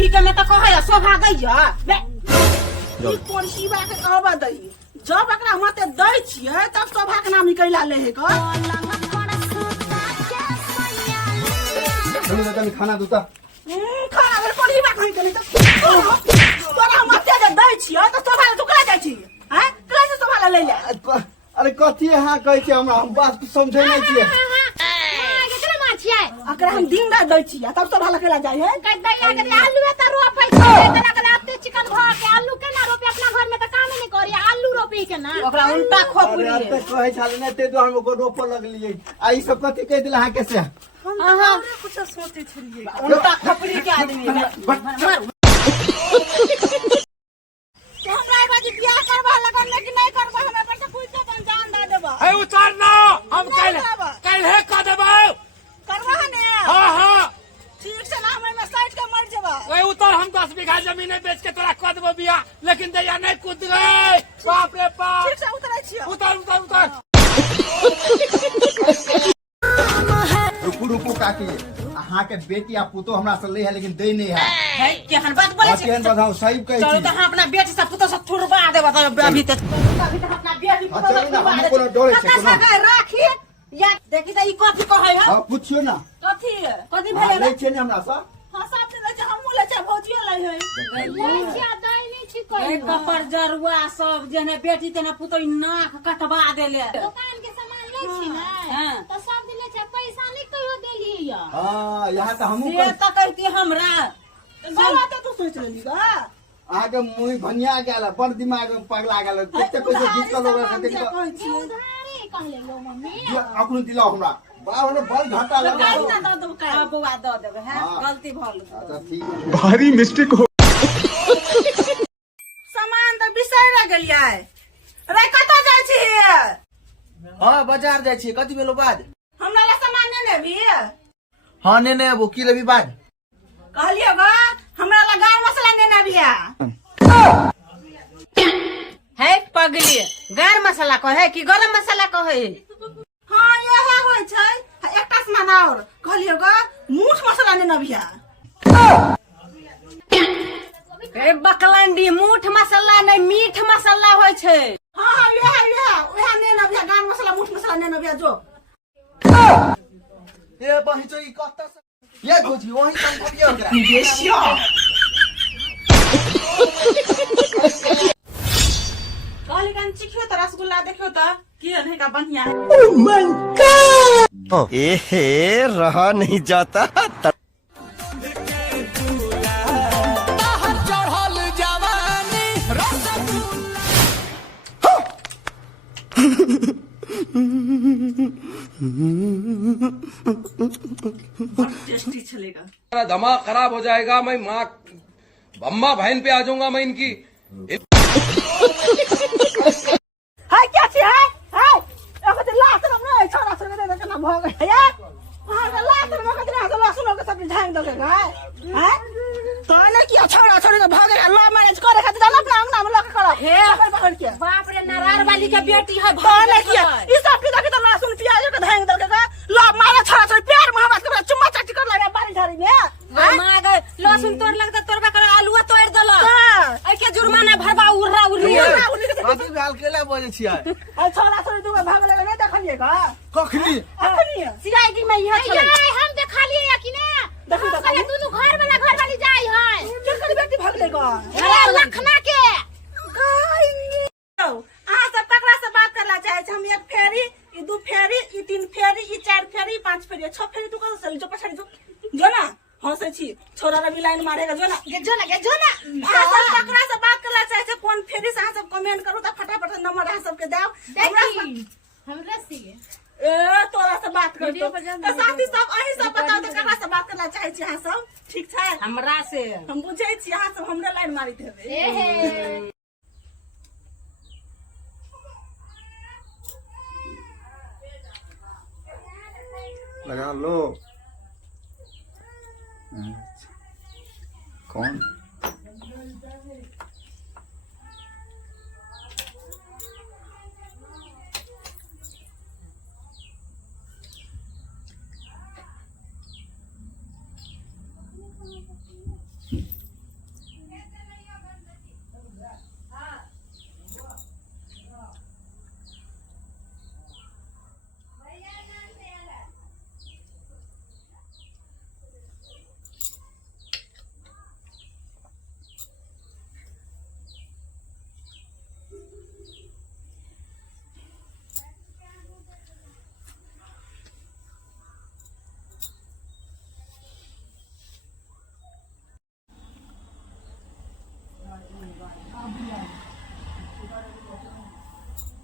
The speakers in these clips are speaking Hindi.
ठीक है मैं तो कहे शोभा दैया ई कोन शिवा के कहबा दई जब एकरा मते दै छियै तब शोभा के नाम निकैला ले है ग चल खाना दूता खाना भेल कोन बा कहि केली त तोरा मते जे दै छियै त शोभा ले टुकड़ा जाइ छी हैं कले से शोभा ले ले अरे कथी हाँ कहै छी हमरा हम बात समझै नै छियै अकरा हम दिन रात दै छियै तब शोभा ले केला जाइ है कह दैया के आलू त रोपै छै तना के आते चिकन भा के आलू के ना रोपे अपना घर में त काम नहीं करी आलू रोपे के ना ओकरा उल्टा खोपड़ी अरे त कहै छाले नै ते दुआर में को रोप लगलियै आ ई सब कथी कह दिला हाँ कैसे हां कुछ सोचे छलिए उल्टा खोपड़ी के आदमी है तो हमरा एक बाजी बियाह करबा लगन लेकिन नहीं करबा हमें पर से कुछ तो जान दे देबा ए उतार ना हम कल है का देबो करबा ने हां हां ठीक से ना हमें साइड के मर जेबा ओए उतार हम 10 बीघा जमीन बेच के तोरा कर देबो बिया लेकिन दैया नहीं कूद गए बाप रे बाप ठीक से उतरै छियै उतार उतार उतार रुकू काकी अहाँ के बेटी आ पुतो हमरा से ले है लेकिन दे नहीं है केहन बात बोले छी केहन बताओ सही कहै चलो छी तो हम अपना बेटी से पुतो से थुरबा देबा त अभी तक अपना बेटी पुतो से चलो ना हम कोनो डरे छै कोनो कथा राखी या देखि त ई कथि कहै है हां पूछियो ना कथि कथि हाँ, भेलै ले छै ने हमरा से हां सब ले छै हमहु ले छै भौजियो ले है लड़किया दाई नहीं छी कोई एक कपर जरुआ सब जेने बेटी तेने पुतो नाक कटवा देले दुकान के सामान ले छी ना हां त सब दिले छै पैसा नहीं कहियो देलिए या हां यहां त हमहु से त कहती हमरा साला त तू सोच लेली गा आगे मुई भनिया गेल बड़ दिमाग में पगला गेल कते पैसे जीत के लोग खाते उधारी कह ले लो मम्मी अपनो दिलाओ हमरा बड़ा होने बड़ घाटा लगा काई ना दो दो का बउआ दो देबे हैं गलती भल अच्छा ठीक है भारी मिस्टेक हो सामान त बिसैर गेलियै रे कत जाइ छी हाँ बाजार जाय छी कथी भेलो बाद हमरा ला सामान ने नेबी हाँ ने वो की लेबी बाद कहलियो गा हमरा ला गार मसाला ने नेबिया है पगली गार मसाला कहे कि गरम मसाला कहे हां यह होय छै एकटा सामान और कहलियो गा मीठ मसाला ने नेबिया ए बकलंडी मीठ मसाला नहीं मीठ मसाला होय छै हां हां यह ने नेबिया गार मसाला मीठ मसाला ने नेबिया जो ये बहिचो ई कत्ता से ये गोजी वही संभवियो ओकरा बेसिया कहली कन चिखियो त रसगुल्ला देखियो त की है का बढ़िया है एहे रहा नहीं जाता टेस्टी चलेगा मेरा दिमाग खराब हो जाएगा मैं माँ अम्मा बहन पे आ जाऊंगा मैं इनकी हाय क्या छी हाय एगो त लात हम नै छोरा छोरा दे केना भ गए या हां त लात हम कतना त लहसुन के सब झांग दे गए हैं तो ने किया छोरा छोरी के भागे लव मैरिज करे खातिर जान अपना अंगना में लक कर हे पकड़ के बाप रे नरार वाली के बेटी है तो ने किया ई सब की देख त लहसुन प्याज के झांग दे के लव मारे छोरा छोरी प्यार मोहब्बत के चुम्मा चाटी कर लगे बारी झाड़ी में मां गए लहसुन तोड़ लग त तोड़बा कर आलूआ तोड़ देल ए के जुर्माना भरबा उर्रा उर्री कथी गाल केला बजे छी आय आ छोरा छोरी दुगो भाग लगे नहीं देखलिए का कखनी अखनी सीआईडी में यह चले हम देखा लिए या कि ना देखी तो पहले दोनों घर वाली जाई है केकर बेटी भाग लेगा अरे लखना के अहाँ सब ककरा से बात करला चाहे छी हम एक फेरी ई दू फेरी ई तीन फेरी ई चार फेरी पांच फेरी छह फेरी तू कहां से जो पछाड़ी जो ना हंसे छी छोरा रवि लाइन मारेगा जो ना जो ना अहाँ सब ककरा से बात करला चाहे छी कौन फेरी से अहाँ सब कमेंट करू त फटाफट नंबर अहाँ सब के दाओ हमरा से ए तोरा से बात कर तो साथी सब अहीं सब बताओ त ककरा से बात करला चाहे छी अहाँ सब ठीक छै हमरा से हम बुझै छी अहाँ सब हमरे लाइन मारित हेबे एहे लगा लो कौन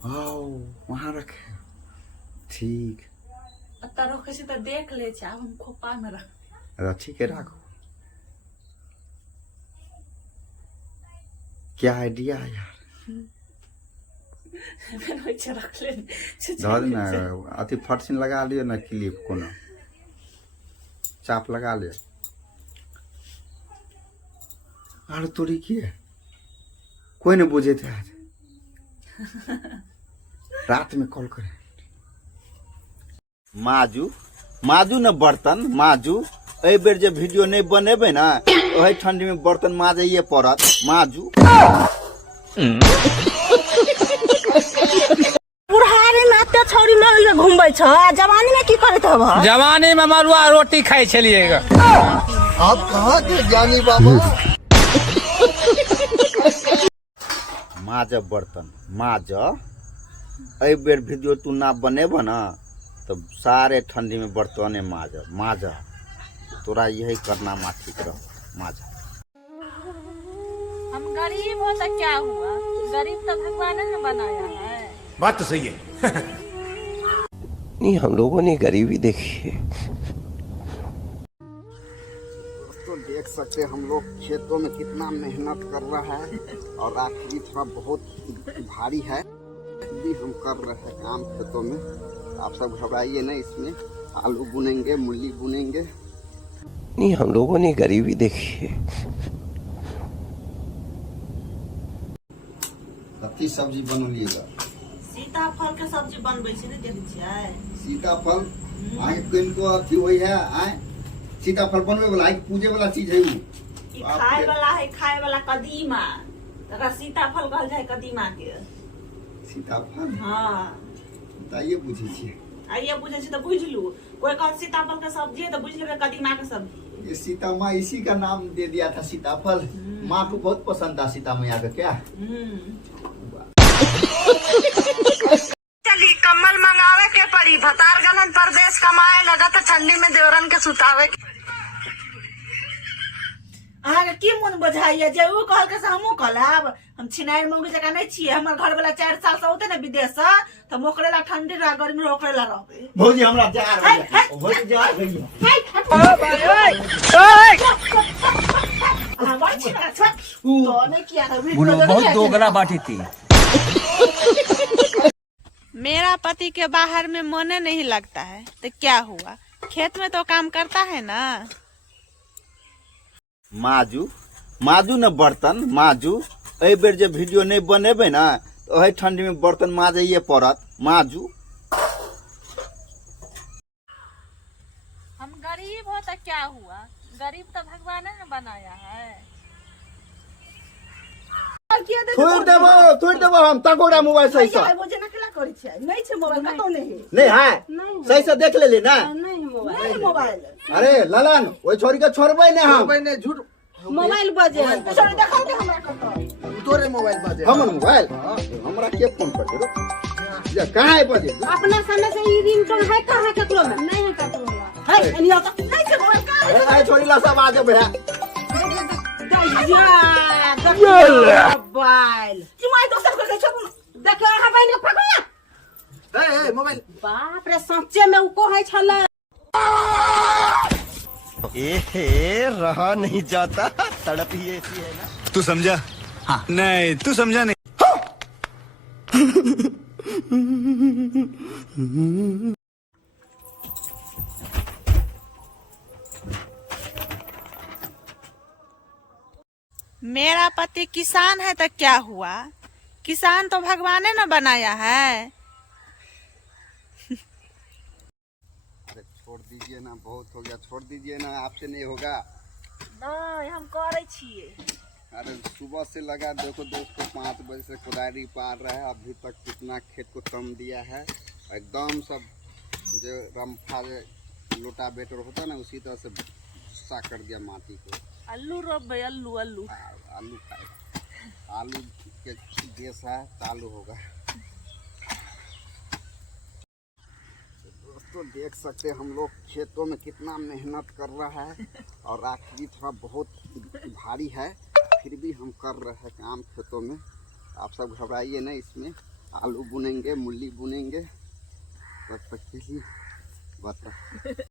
आओ वहाँ रखे ठीक तारो कैसे तो देख ले छ हम खोपा में रख रखी के रखो। क्या आइडिया है यार। फिर वही छ रख ले धर ना अति फट से लगा लियो ना क्लिप कोनो चाप लगा ले। और तोरी की है कोई नहीं बुझे थे आज रात में कॉल करे। माजू माजू न बर्तन माजू ए बेर जे वीडियो नहीं बनेबे ना ओही ठंडी में बर्तन माजइए पड़त माजू। बुढ़ारी नाते छौरी में घूमबै छ जवानी में की करत हब। जवानी में मरुआ रोटी खाई छलिएगा। आप कहाँ के ज्ञानी बाबा। माज बर्तन माज ए बेर वीडियो तू ना बनेब ना तो सारे ठंडी में बर्तने माज माज तोरा यही करना मा ठीक रह माज। हम गरीब हो तो क्या हुआ, गरीब तो भगवान ने बनाया है। बात तो सही है। नहीं हम लोगों ने गरीबी देखी है। तो देख सकते हम लोग खेतों में कितना मेहनत कर रहा है और आखिरी थोड़ा बहुत भारी है भी हम कर रहे हैं काम खेतों में। आप सब घबराइए ना इसमें आलू बुनेंगे मूली बुनेंगे। नहीं हम लोगों ने गरीबी देखी है। कथी सब्जी बनलिएगा। सीताफल के सब्जी बनबै छी ने देख छियै। सीताफल आगे किनको अथी होई है आए सीताफल बनवे वाला एक पूजे वाला चीज है। ई खाए वाला कदीमा तकरा सीताफल कहल जाय कदीमा के। सीताफल हां बताइए बुझे छी आइए बुझे छी तो बुझलू कोई कहल सीताफल के सब्जी है तो बुझ लेबे कदीमा के सब्जी। ये सीता माँ इसी का नाम दे दिया था सीताफल। माँ को बहुत पसंद था सीता मैया का क्या। चली कम्बल मंगावे के पड़ी भतार गलन परदेश कमाए लगा तो ठंडी में देवरन के सुतावे के। अहाँके की मन बुझाइए जे उ कहल के से हमहू कहलाब। हम छिनाइर मंगू जका नहीं छिए। हमर घर वाला 4 साल से होते ना विदेश से तो मोकरे ला ठंडी रा गर्मी रा ओकरे ला रहबे। भौजी हमरा जार भौजी जार गई हां बड़ छिना छ तो नहीं किया था बोलो बहुत दोगला बाटी थी। मेरा पति के बाहर में मन नहीं लगता है तो क्या हुआ, खेत में तो काम करता है ना। माजू माजू न बर्तन माजू ए बेर जे वीडियो नहीं बनेबे ना तो ओही ठंडी में बर्तन माजइए पड़त माजू। हम गरीब हो तो क्या हुआ, गरीब तो भगवान ने बनाया है। थोड़ी देबो हम तकोड़ा मोबाइल सही से मुझे नकला करै छै नहीं छै मोबाइल कतो नहीं है। नहीं है सही से देख ले ना। नहीं मोबाइल अरे ललन ओई छोरी के छोड़बै ने हम ने झूठ मोबाइल बजे छोड़ देखौ दे हमरा कतो तोरे मोबाइल बाजे हमर मोबाइल हमरा के फोन कर दे जे कहां है बजे अपना समय से ई रिंगटोन है कहाँ केकरो में नहीं है केकरो में है एनिया तो नहीं छै मोबाइल का ए छोरी ला सब आ जाबे है मोबाइल की माय दोसर को छै देखो अहाँ बहिन के पकड़ा। ए मोबाइल बाप रे सच्चे में उ को है छले। ए रहा नहीं जाता तड़प ही ऐसी है ना। तू समझा? हाँ। नहीं तू समझा नहीं। मेरा पति किसान है तो क्या हुआ, किसान तो भगवान ने बनाया है। छोड़ दीजिए ना बहुत हो गया छोड़ दीजिए ना आपसे नहीं होगा। नहीं हम करे छिए। अरे सुबह से लगा देखो दोस्तों 5 बजे से कुदारी पार रहा है अभी तक कितना खेत को कम दिया है एकदम सब जो रमफा लोटा बेटर होता है ना उसी तरह से सा कर दिया माटी को। आलू रोपबे आलू आलू आलू खाएगा आलू के देश है चालू होगा। दोस्तों देख सकते हम लोग खेतों में कितना मेहनत कर रहा है और आखिरी थोड़ा बहुत भारी है फिर भी हम कर रहे हैं काम खेतों में। आप सब घबराइए ना इसमें आलू बुनेंगे, मूली बुनेंगे, तब तक के लिए बता।